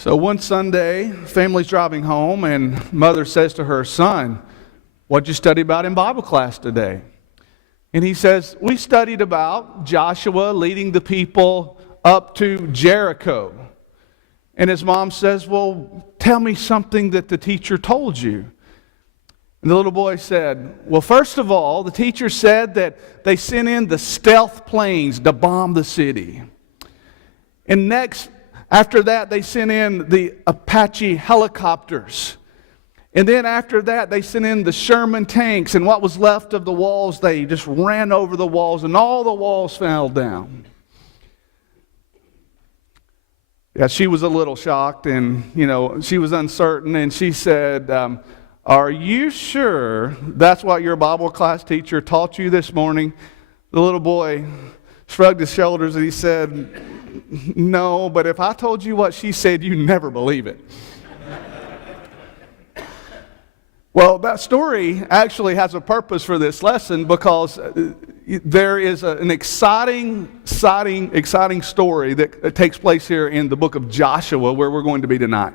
So one Sunday, family's driving home, and mother says to her son, "What'd you study about in Bible class today?" And he says, "We studied about Joshua leading the people up to Jericho." And his mom says, "Well, tell me something that the teacher told you." And the little boy said, "Well, first of all, the teacher said that they sent in the stealth planes to bomb the city. And next, after that, they sent in the Apache helicopters. And then after that, they sent in the Sherman tanks, and what was left of the walls, they just ran over the walls, and all the walls fell down." Yeah, she was a little shocked, and, she was uncertain, and she said, "Are you sure that's what your Bible class teacher taught you this morning?" The little boy shrugged his shoulders, and he said, "No, but if I told you what she said, you'd never believe it." Well, that story actually has a purpose for this lesson, because there is an exciting story that takes place here in the book of Joshua, where we're going to be tonight.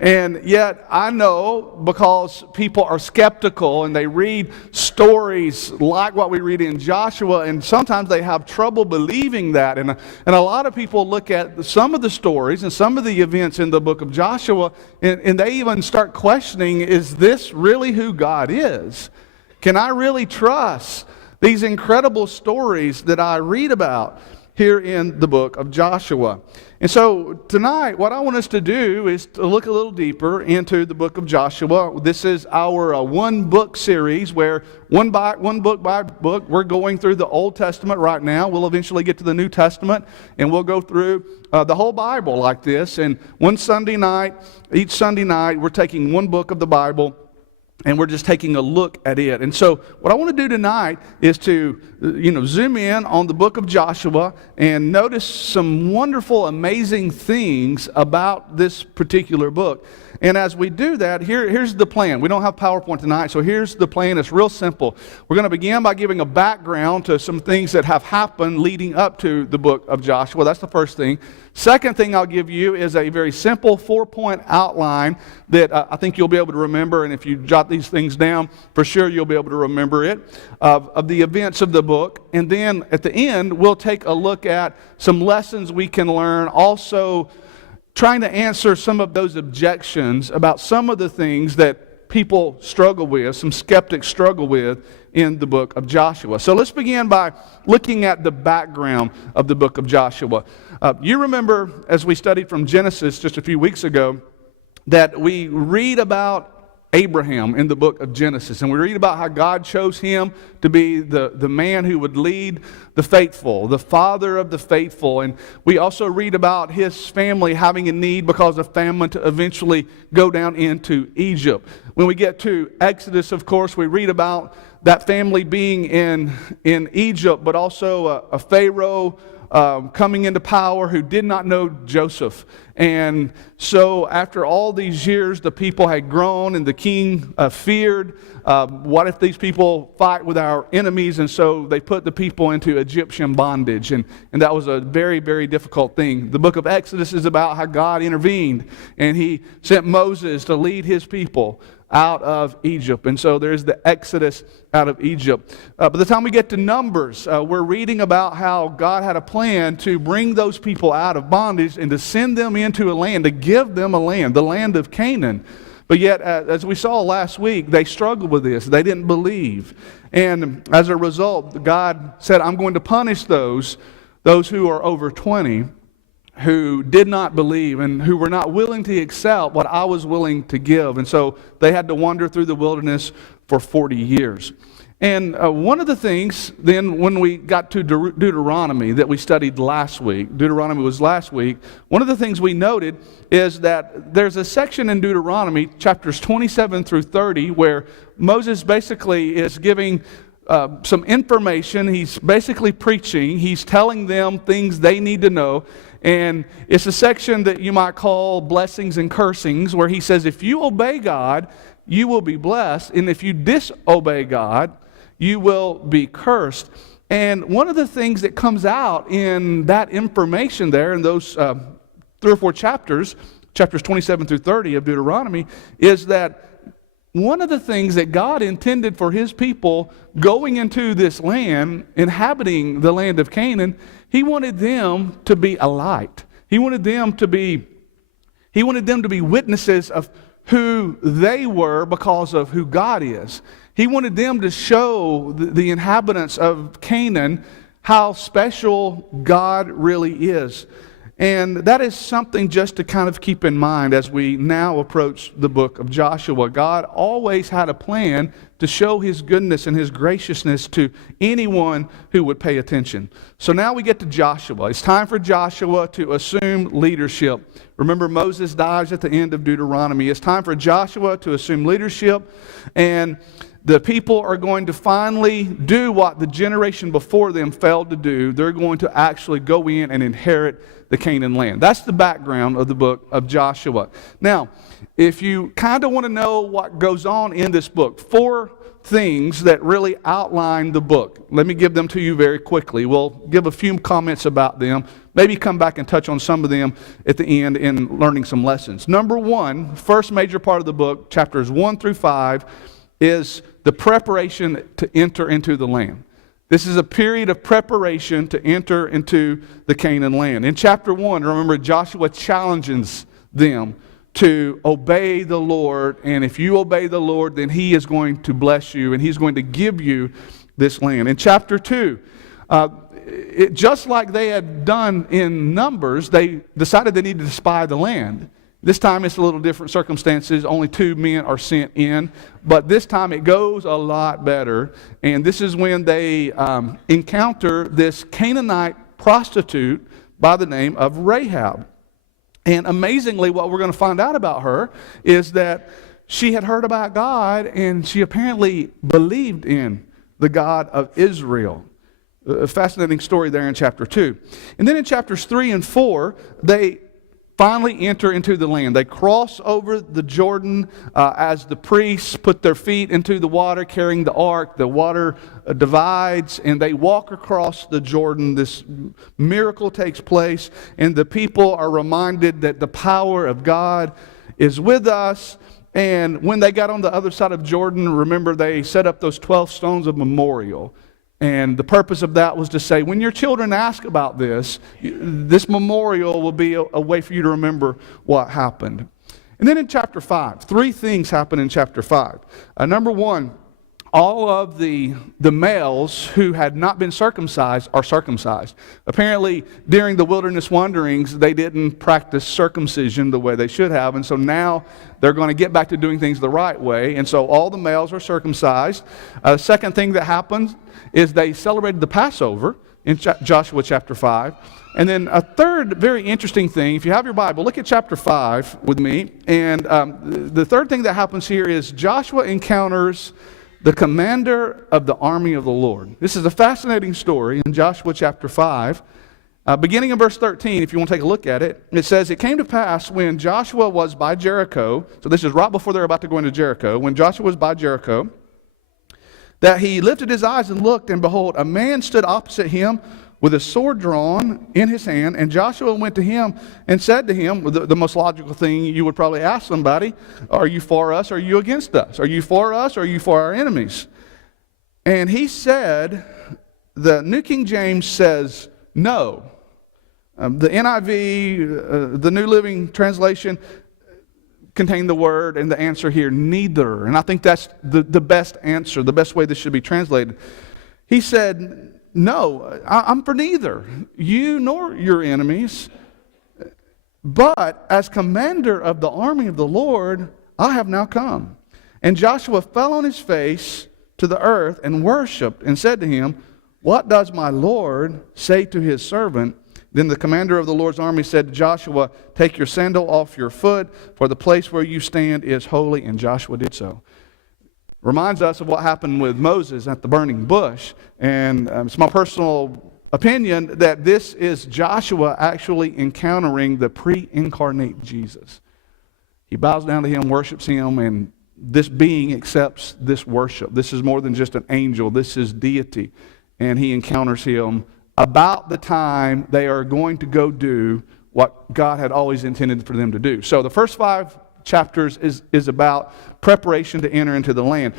And yet, I know, because people are skeptical and they read stories like what we read in Joshua, and sometimes they have trouble believing that. And a lot of people look at some of the stories and some of the events in the book of Joshua, and they even start questioning, is this really who God is? Can I really trust these incredible stories that I read about here in the book of Joshua? And so tonight, what I want us to do is to look a little deeper into the book of Joshua. This is our one book series, where one book by book, we're going through the Old Testament right now. We'll eventually get to the New Testament, and we'll go through the whole Bible like this. And each Sunday night, we're taking one book of the Bible, and we're just taking a look at it. And so what I want to do tonight is to, zoom in on the book of Joshua and notice some wonderful, amazing things about this particular book. And as we do that, here's the plan. We don't have PowerPoint tonight, so here's the plan. It's real simple. We're going to begin by giving a background to some things that have happened leading up to the book of Joshua. That's the first thing. Second thing I'll give you is a very simple 4-point outline that I think you'll be able to remember, and if you jot these things down, for sure you'll be able to remember it, of the events of the book. And then at the end, we'll take a look at some lessons we can learn, also trying to answer some of those objections about some of the things that people struggle with, some skeptics struggle with in the book of Joshua. So let's begin by looking at the background of the book of Joshua. You remember, as we studied from Genesis just a few weeks ago, that we read about Abraham in the book of Genesis, and we read about how God chose him to be the man who would lead the faithful, the father of the faithful. And we also read about his family having a need because of famine to eventually go down into Egypt. When we get to Exodus, of course, we read about that family being in Egypt, but also a Pharaoh coming into power who did not know Joseph. And so after all these years, the people had grown, and the king feared, what if these people fight with our enemies? And so they put the people into Egyptian bondage, and that was a very, very difficult thing. The book of Exodus is about how God intervened, and he sent Moses to lead his people out of Egypt. And so there's the Exodus out of Egypt. By the time we get to Numbers, we're reading about how God had a plan to bring those people out of bondage and to send them into a land, to give them a land, the land of Canaan. But yet, as we saw last week, they struggled with this. They didn't believe. And as a result, God said, "I'm going to punish those who are over 20, who did not believe and who were not willing to accept what I was willing to give." And so they had to wander through the wilderness for 40 years. And one of the things then, when we got to Deuteronomy that we studied last week, Deuteronomy was last week, one of the things we noted is that there's a section in Deuteronomy, chapters 27 through 30, where Moses basically is giving some information. He's basically preaching. He's telling them things they need to know. And it's a section that you might call blessings and cursings, where he says, if you obey God, you will be blessed. And if you disobey God, you will be cursed. And one of the things that comes out in that information there, in those 3 or 4 chapters, chapters 27 through 30 of Deuteronomy, is that one of the things that God intended for his people going into this land, inhabiting the land of Canaan, he wanted them to be a light. He wanted them to be witnesses of who they were because of who God is. He wanted them to show the inhabitants of Canaan how special God really is. And that is something just to kind of keep in mind as we now approach the book of Joshua. God always had a plan to show his goodness and his graciousness to anyone who would pay attention. So now we get to Joshua. It's time for Joshua to assume leadership. Remember, Moses dies at the end of Deuteronomy. It's time for Joshua to assume leadership, and the people are going to finally do what the generation before them failed to do. They're going to actually go in and inherit the Canaan land. That's the background of the book of Joshua. Now, if you kind of want to know what goes on in this book, 4 things that really outline the book. Let me give them to you very quickly. We'll give a few comments about them, maybe come back and touch on some of them at the end in learning some lessons. Number 1, first major part of the book, chapters 1 through 5, is the preparation to enter into the land. This is a period of preparation to enter into the Canaan land. In chapter 1, remember, Joshua challenges them to obey the Lord, and if you obey the Lord, then he is going to bless you, and he's going to give you this land. In chapter 2, just like they had done in Numbers, they decided they needed to spy the land. This time it's a little different circumstances. Only 2 men are sent in. But this time it goes a lot better. And this is when they encounter this Canaanite prostitute by the name of Rahab. And amazingly, what we're going to find out about her is that she had heard about God, and she apparently believed in the God of Israel. A fascinating story there in chapter 2. And then in chapters 3 and 4, they finally enter into the land. They cross over the Jordan as the priests put their feet into the water carrying the ark. The water divides, and they walk across the Jordan. This miracle takes place, and the people are reminded that the power of God is with us. And when they got on the other side of Jordan, remember, they set up those 12 stones of memorial. And the purpose of that was to say, when your children ask about this, this memorial will be a way for you to remember what happened. And then in chapter 5, 3 things happen in chapter 5. Number 1, all of the males who had not been circumcised are circumcised. Apparently, during the wilderness wanderings, they didn't practice circumcision the way they should have, and so now they're going to get back to doing things the right way, and so all the males are circumcised. The second thing that happens is they celebrated the Passover in Joshua chapter 5. And then a third very interesting thing, if you have your Bible, look at chapter 5 with me. And the third thing that happens here is Joshua encounters the commander of the army of the Lord. This is a fascinating story in Joshua chapter 5. Beginning in verse 13, if you want to take a look at it, it says, "It came to pass when Joshua was by Jericho," so this is right before they're about to go into Jericho, "when Joshua was by Jericho, that he lifted his eyes and looked, and behold, a man stood opposite him with a sword drawn in his hand. And Joshua went to him and said to him," the most logical thing you would probably ask somebody, "Are you for us, or are you against us? Are you for us, or are you for our enemies?" And he said, the New King James says, "No." The NIV, the New Living Translation, contain the word and the answer here, "neither." And I think that's the best answer, the best way this should be translated. He said, "No, I'm for neither you nor your enemies. But as commander of the army of the Lord, I have now come." And Joshua fell on his face to the earth and worshipped and said to him, "What does my Lord say to his servant?" Then the commander of the Lord's army said to Joshua, "Take your sandal off your foot, for the place where you stand is holy." And Joshua did so. Reminds us of what happened with Moses at the burning bush. And it's my personal opinion that this is Joshua actually encountering the pre-incarnate Jesus. He bows down to him, worships him, and this being accepts this worship. This is more than just an angel. This is deity. And he encounters him about the time they are going to go do what God had always intended for them to do. So the first 5 chapters is about preparation to enter into the land.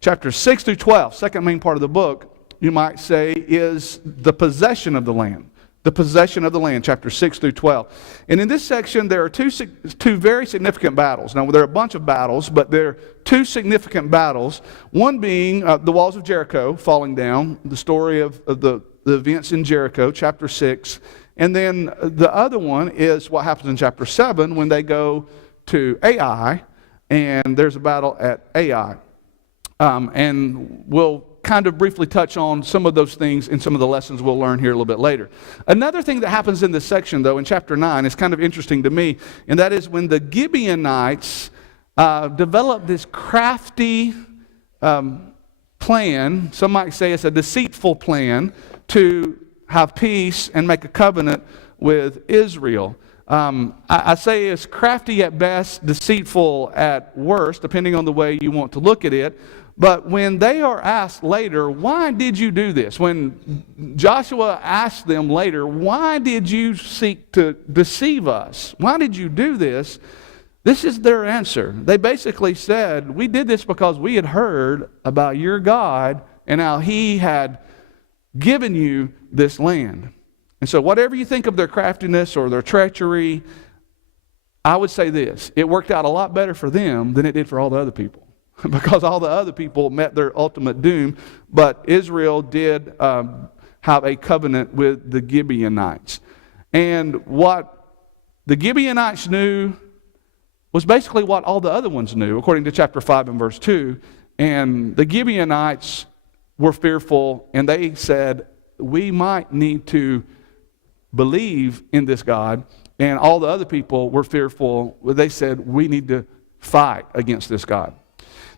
Chapters 6 through 12, second main part of the book, you might say, is the possession of the land. The possession of the land, chapters 6 through 12. And in this section, there are two very significant battles. Now, there are a bunch of battles, but there are 2 significant battles. One being the walls of Jericho falling down, the story of the events in Jericho, chapter 6. And then the other one is what happens in chapter 7 when they go to Ai, and there's a battle at Ai. And we'll kind of briefly touch on some of those things in some of the lessons we'll learn here a little bit later. Another thing that happens in this section, though, in chapter 9, is kind of interesting to me, and that is when the Gibeonites develop this crafty plan, some might say it's a deceitful plan, to have peace and make a covenant with Israel. I say it's crafty at best, deceitful at worst, depending on the way you want to look at it. But when they are asked later, why did you do this? When Joshua asked them later, why did you seek to deceive us? Why did you do this? This is their answer. They basically said, we did this because we had heard about your God and how He had given you this land. And so whatever you think of their craftiness or their treachery, I would say this: it worked out a lot better for them than it did for all the other people. Because all the other people met their ultimate doom, but Israel did have a covenant with the Gibeonites. And what the Gibeonites knew was basically what all the other ones knew, according to chapter 5 and verse 2. And the Gibeonites were fearful, and they said, we might need to believe in this God. And all the other people were fearful. They said, we need to fight against this God.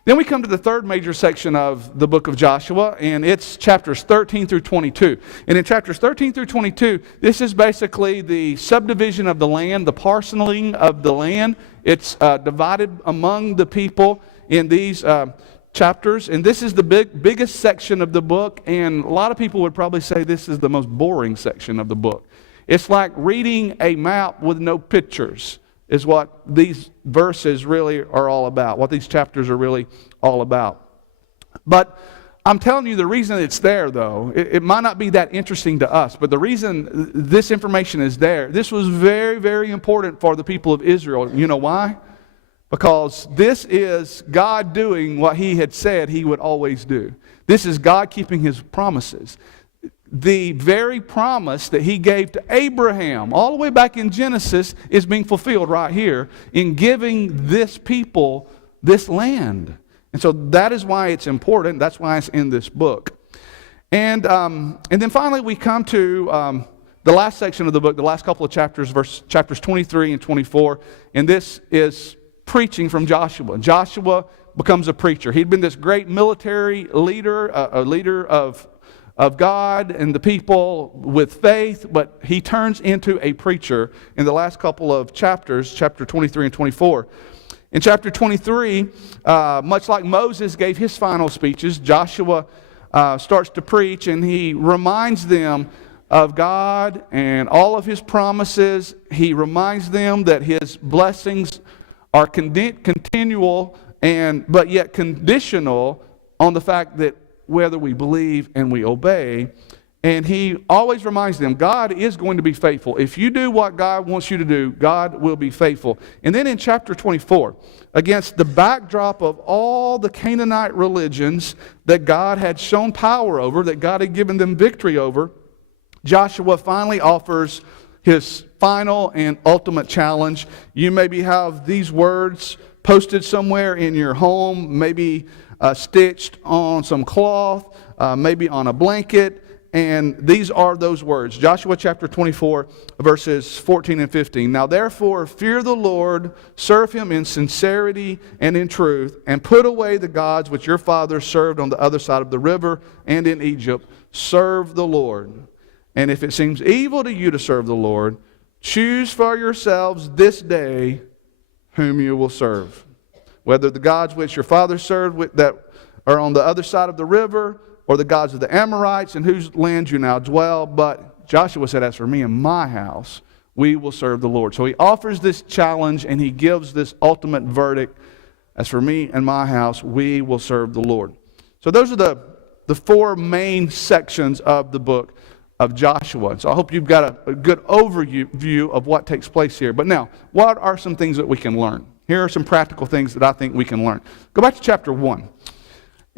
Then we come to the third major section of the book of Joshua, and it's chapters 13 through 22. And in chapters 13 through 22, this is basically the subdivision of the land, the parceling of the land. It's divided among the people in these chapters. And this is the biggest section of the book, and a lot of people would probably say this is the most boring section of the book. It's like reading a map with no pictures, is what these verses really are all about, what these chapters are really all about. But I'm telling you, the reason it's there, though, it might not be that interesting to us, but the reason this information is there, this was very, very important for the people of Israel. You know why? Because this is God doing what He had said He would always do. This is God keeping His promises. The very promise that He gave to Abraham all the way back in Genesis is being fulfilled right here in giving this people this land. And so that is why it's important. That's why it's in this book. And then finally we come to the last section of the book, the last couple of chapters, chapters 23 and 24. And this is preaching from Joshua. Joshua becomes a preacher. He'd been this great military leader, a leader of God and the people with faith, but he turns into a preacher in the last couple of chapters, chapter 23 and 24. In chapter 23, much like Moses gave his final speeches, Joshua starts to preach, and he reminds them of God and all of His promises. He reminds them that His blessings are continual, but yet conditional on the fact that whether we believe and we obey. And he always reminds them, God is going to be faithful. If you do what God wants you to do, God will be faithful. And then in chapter 24, against the backdrop of all the Canaanite religions that God had shown power over, that God had given them victory over, Joshua finally offers his final and ultimate challenge. You maybe have these words posted somewhere in your home, maybe stitched on some cloth, maybe on a blanket, and these are those words. Joshua chapter 24, verses 14 and 15. Now therefore fear the Lord, serve Him in sincerity and in truth, and put away the gods which your fathers served on the other side of the river and in Egypt. Serve the Lord. And if it seems evil to you to serve the Lord, choose for yourselves this day whom you will serve. Whether the gods which your fathers served that are on the other side of the river, or the gods of the Amorites in whose land you now dwell. But Joshua said, as for me and my house, we will serve the Lord. So he offers this challenge and he gives this ultimate verdict. As for me and my house, we will serve the Lord. So those are the four main sections of the book of Joshua. So I hope you've got a good overview of what takes place here. But now, what are some things that we can learn? Here are some practical things that I think we can learn. Go back to chapter 1.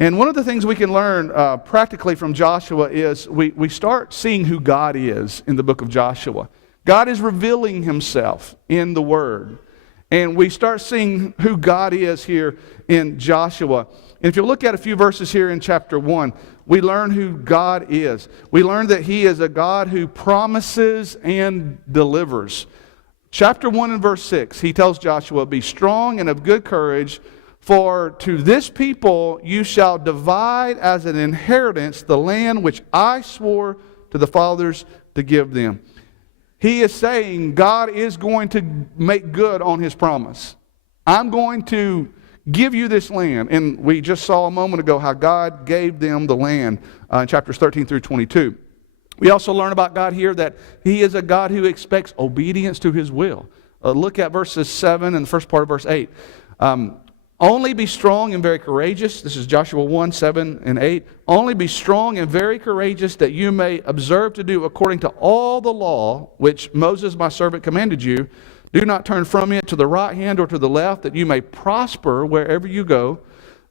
And one of the things we can learn practically from Joshua is we start seeing who God is in the book of Joshua. God is revealing himself in the Word. And we start seeing who God is here in Joshua. And if you look at a few verses here in chapter 1, we learn who God is. We learn that he is a God who promises and delivers. Chapter 1 and verse 6, he tells Joshua, "Be strong and of good courage, for to this people you shall divide as an inheritance the land which I swore to the fathers to give them." He is saying God is going to make good on his promise. I'm going to give you this land. And we just saw a moment ago how God gave them the land in chapters 13 through 22. We also learn about God here that he is a God who expects obedience to his will. Look at verses 7 and the first part of verse 8. Only be strong and very courageous. This is Joshua 1, 7 and 8. Only be strong and very courageous, that you may observe to do according to all the law which Moses my servant commanded you. Do not turn from it to the right hand or to the left, that you may prosper wherever you go.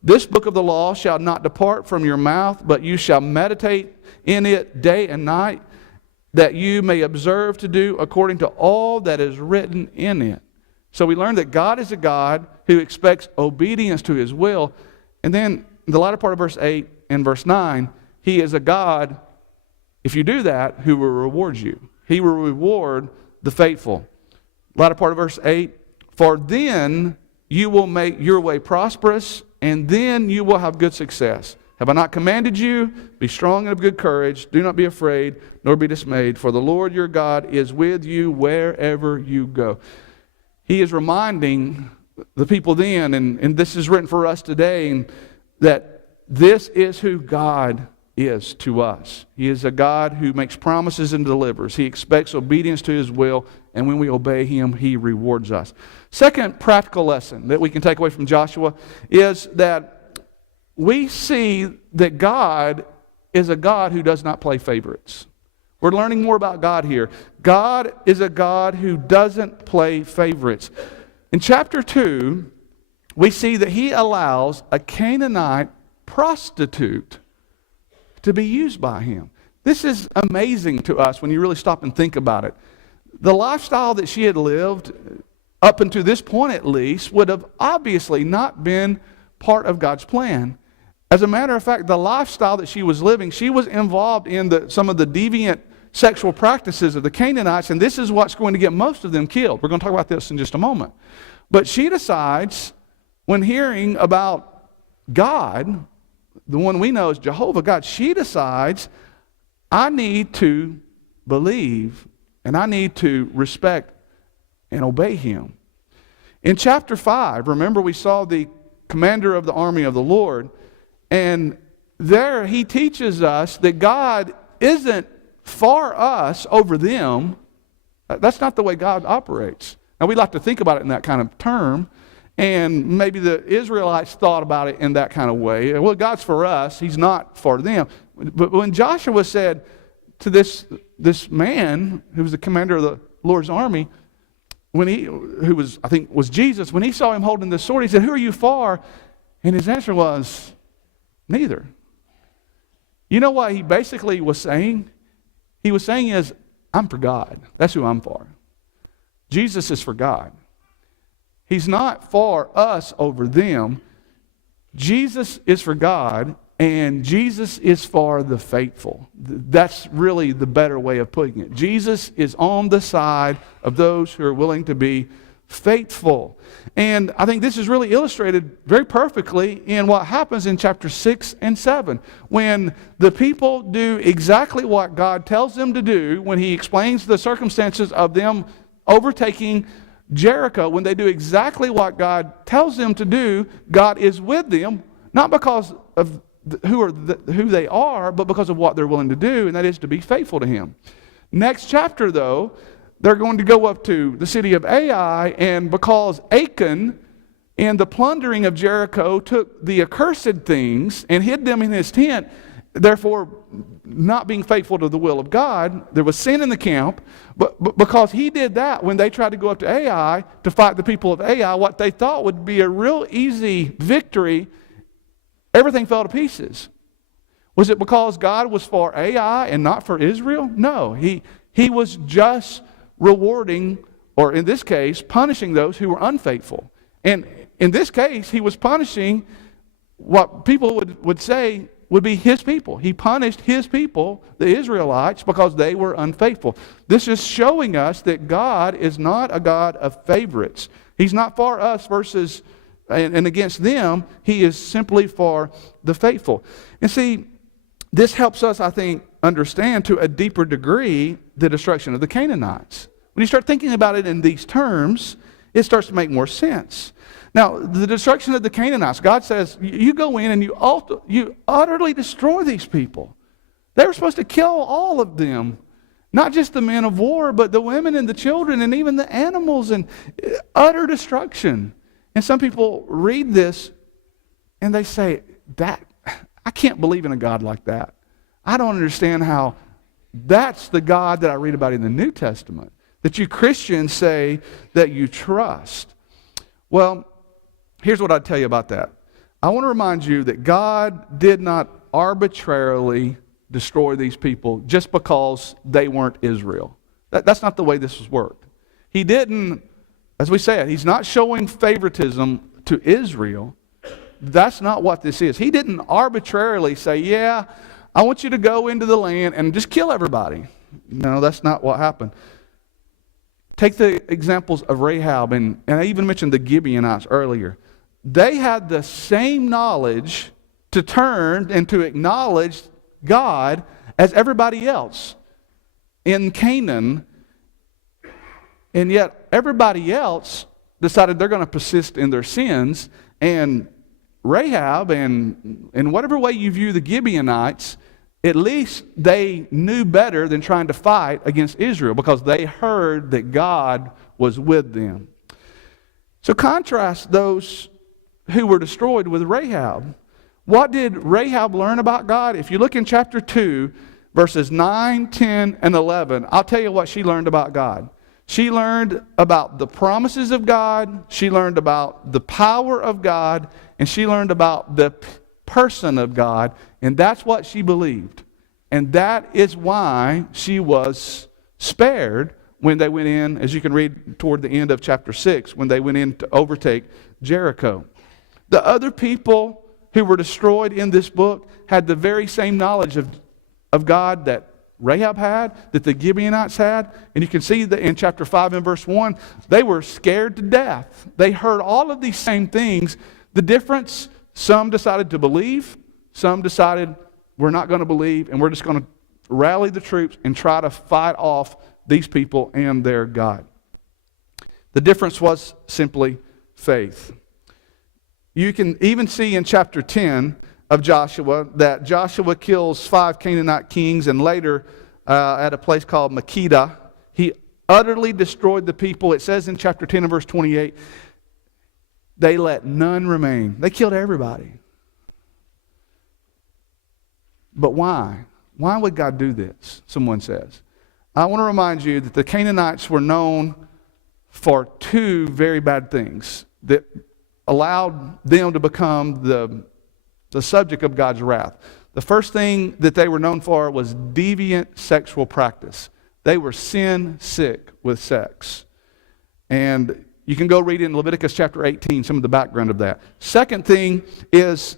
This book of the law shall not depart from your mouth, but you shall meditate in it day and night, that you may observe to do according to all that is written in it. So we learn that God is a God who expects obedience to his will. And then in the latter part of verse 8 and verse 9, he is a God, if you do that, who will reward you. He will reward the faithful. Latter part of verse 8, for then you will make your way prosperous, and then you will have good success. Have I not commanded you? Be strong and of good courage. Do not be afraid, nor be dismayed, for the Lord your God is with you wherever you go. He is reminding the people then, and this is written for us today, and that this is who God is to us. He is a God who makes promises and delivers. He expects obedience to his will, and when we obey him, he rewards us. Second practical lesson that we can take away from Joshua is that we see that God is a God who does not play favorites. We're learning more about God here. God is a God who doesn't play favorites. In chapter 2, we see that he allows a Canaanite prostitute to be used by him. This is amazing to us when you really stop and think about it. The lifestyle that she had lived, up until this point at least, would have obviously not been part of God's plan. As a matter of fact, the lifestyle that she was living, she was involved in some of the deviant sexual practices of the Canaanites, and this is what's going to get most of them killed. We're going to talk about this in just a moment. But she decides, when hearing about God, the one we know as Jehovah God, she decides, I need to believe and I need to respect and obey him. In chapter 5, remember we saw the commander of the army of the Lord, and there he teaches us that God isn't for us over them. That's not the way God operates. Now we like to think about it in that kind of term, and maybe the Israelites thought about it in that kind of way. Well, God's for us, he's not for them. But when Joshua said to this man who was the commander of the Lord's army, I think was Jesus, when he saw him holding the sword, he said, "Who are you for?" And his answer was, "Neither." You know what he basically was saying? He was saying is, I'm for God. That's who I'm for. Jesus is for God. He's not for us over them. Jesus is for God, and Jesus is for the faithful. That's really the better way of putting it. Jesus is on the side of those who are willing to be faithful. And I think this is really illustrated very perfectly in what happens in chapter 6 and 7. When the people do exactly what God tells them to do, when he explains the circumstances of them overtaking Jericho, when they do exactly what God tells them to do, God is with them, not because of who they are, but because of what they're willing to do, and that is to be faithful to him. Next chapter, though, they're going to go up to the city of Ai, and because Achan in the plundering of Jericho took the accursed things and hid them in his tent, therefore not being faithful to the will of God, there was sin in the camp. But because he did that, when they tried to go up to Ai to fight the people of Ai, what they thought would be a real easy victory, everything fell to pieces. Was it because God was for Ai and not for Israel? No, he was just rewarding, or in this case, punishing those who were unfaithful. And in this case, he was punishing what people would say would be his people. He punished his people, the Israelites, because they were unfaithful. This is showing us that God is not a God of favorites. He's not for us versus and against them. He is simply for the faithful. And see, this helps us, I think, understand to a deeper degree the destruction of the Canaanites. When you start thinking about it in these terms, it starts to make more sense. Now, the destruction of the Canaanites, God says, you go in and you utterly destroy these people. They were supposed to kill all of them. Not just the men of war, but the women and the children and even the animals, and utter destruction. And some people read this and they say, I can't believe in a God like that. I don't understand how that's the God that I read about in the New Testament, that you Christians say that you trust. Well, here's what I'd tell you about that. I want to remind you that God did not arbitrarily destroy these people just because they weren't Israel. That's not the way this was worked. He didn't, as we said, he's not showing favoritism to Israel. That's not what this is. He didn't arbitrarily say, yeah, I want you to go into the land and just kill everybody. No, that's not what happened. Take the examples of Rahab, and I even mentioned the Gibeonites earlier. They had the same knowledge to turn and to acknowledge God as everybody else in Canaan, and yet everybody else decided they're going to persist in their sins. And Rahab, and in whatever way you view the Gibeonites, at least they knew better than trying to fight against Israel because they heard that God was with them. So contrast those who were destroyed with Rahab. What did Rahab learn about God? If you look in chapter 2, verses 9, 10, and 11, I'll tell you what she learned about God. She learned about the promises of God, she learned about the power of God, and she learned about the person of God, and that's what she believed. And that is why she was spared when they went in, as you can read toward the end of chapter 6, when they went in to overtake Jericho. The other people who were destroyed in this book had the very same knowledge of God that Rahab had, that the Gibeonites had. And you can see that in chapter 5 and verse 1, they were scared to death. They heard all of these same things. The difference, some decided to believe, some decided we're not going to believe, and we're just going to rally the troops and try to fight off these people and their God. The difference was simply faith. You can even see in chapter 10 of Joshua that Joshua kills 5 Canaanite kings, and later at a place called Makkedah, he utterly destroyed the people. It says in chapter 10 and verse 28, they let none remain. They killed everybody. But why? Why would God do this? Someone says. I want to remind you that the Canaanites were known for 2 very bad things that allowed them to become the subject of God's wrath. The first thing that they were known for was deviant sexual practice. They were sin sick with sex. And you can go read in Leviticus chapter 18 some of the background of that. Second thing is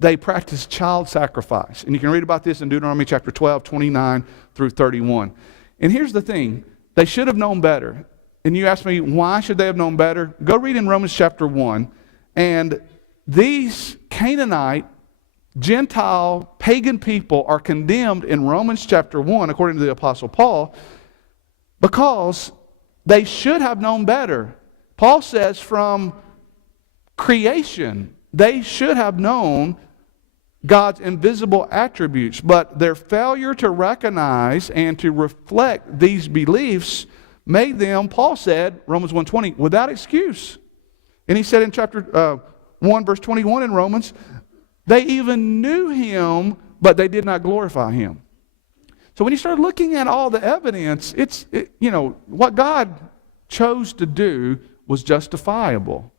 they practiced child sacrifice. And you can read about this in Deuteronomy chapter 12, 29 through 31. And here's the thing. They should have known better. And you ask me, why should they have known better? Go read in Romans chapter 1. And these Canaanite, Gentile, pagan people are condemned in Romans chapter 1, according to the Apostle Paul, because they should have known better. Paul says from creation, they should have known God's invisible attributes, but their failure to recognize and to reflect these beliefs made them, Paul said, Romans 1:20, without excuse. And he said in chapter 1, verse 21 in Romans, they even knew him, but they did not glorify him. So when you start looking at all the evidence, what God chose to do was justifiable.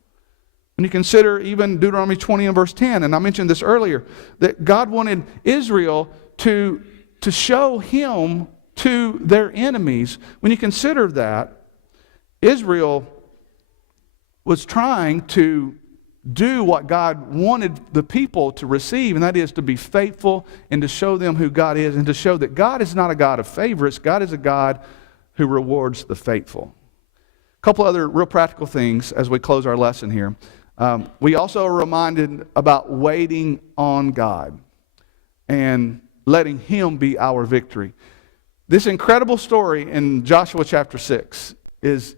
When you consider even Deuteronomy 20 and verse 10, and I mentioned this earlier, that God wanted Israel to show him to their enemies. When you consider that, Israel was trying to do what God wanted the people to receive, and that is to be faithful and to show them who God is and to show that God is not a God of favorites. God is a God who rewards the faithful. A couple other real practical things as we close our lesson here. We also are reminded about waiting on God and letting him be our victory. This incredible story in Joshua chapter 6 is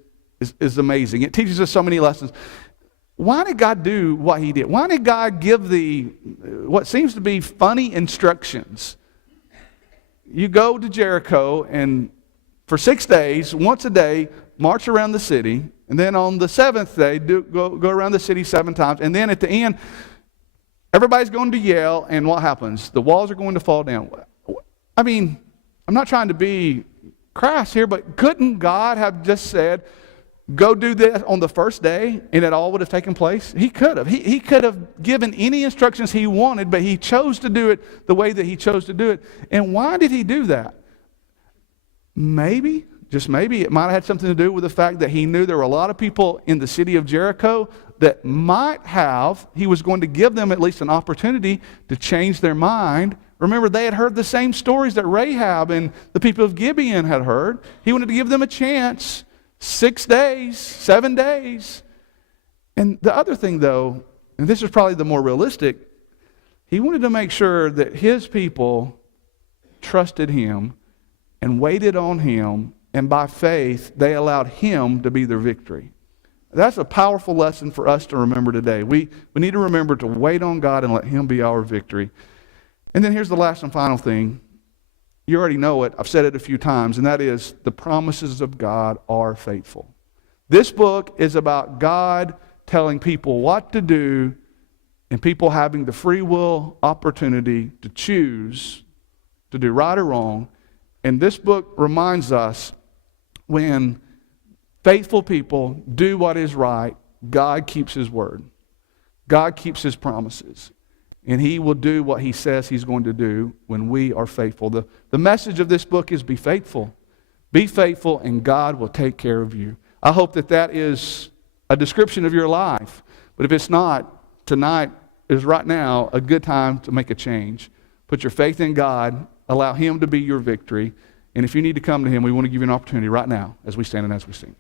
amazing. It teaches us so many lessons. Why did God do what he did? Why did God give what seems to be funny instructions? You go to Jericho and for 6 days, once a day, march around the city. And then on the 7th day, go around the city 7 times. And then at the end, everybody's going to yell. And what happens? The walls are going to fall down. I mean, I'm not trying to be crass here, but couldn't God have just said, go do this on the first day, and it all would have taken place? He could have. He could have given any instructions he wanted, but he chose to do it the way that he chose to do it. And why did he do that? Maybe, just maybe, it might have had something to do with the fact that he knew there were a lot of people in the city of Jericho that he was going to give them at least an opportunity to change their mind. Remember, they had heard the same stories that Rahab and the people of Gibeon had heard. He wanted to give them a chance. 6 days, 7 days. And the other thing, though, and this is probably the more realistic, he wanted to make sure that his people trusted him and waited on him, and by faith, they allowed him to be their victory. That's a powerful lesson for us to remember today. We need to remember to wait on God and let him be our victory. And then here's the last and final thing. You already know it. I've said it a few times, and that is the promises of God are faithful. This book is about God telling people what to do and people having the free will opportunity to choose to do right or wrong. And this book reminds us when faithful people do what is right, God keeps his word. God keeps his promises. And he will do what he says he's going to do when we are faithful. The message of this book is be faithful. Be faithful and God will take care of you. I hope that is a description of your life. But if it's not, tonight is right now a good time to make a change. Put your faith in God. Allow him to be your victory. And if you need to come to him, we want to give you an opportunity right now as we stand and as we sing.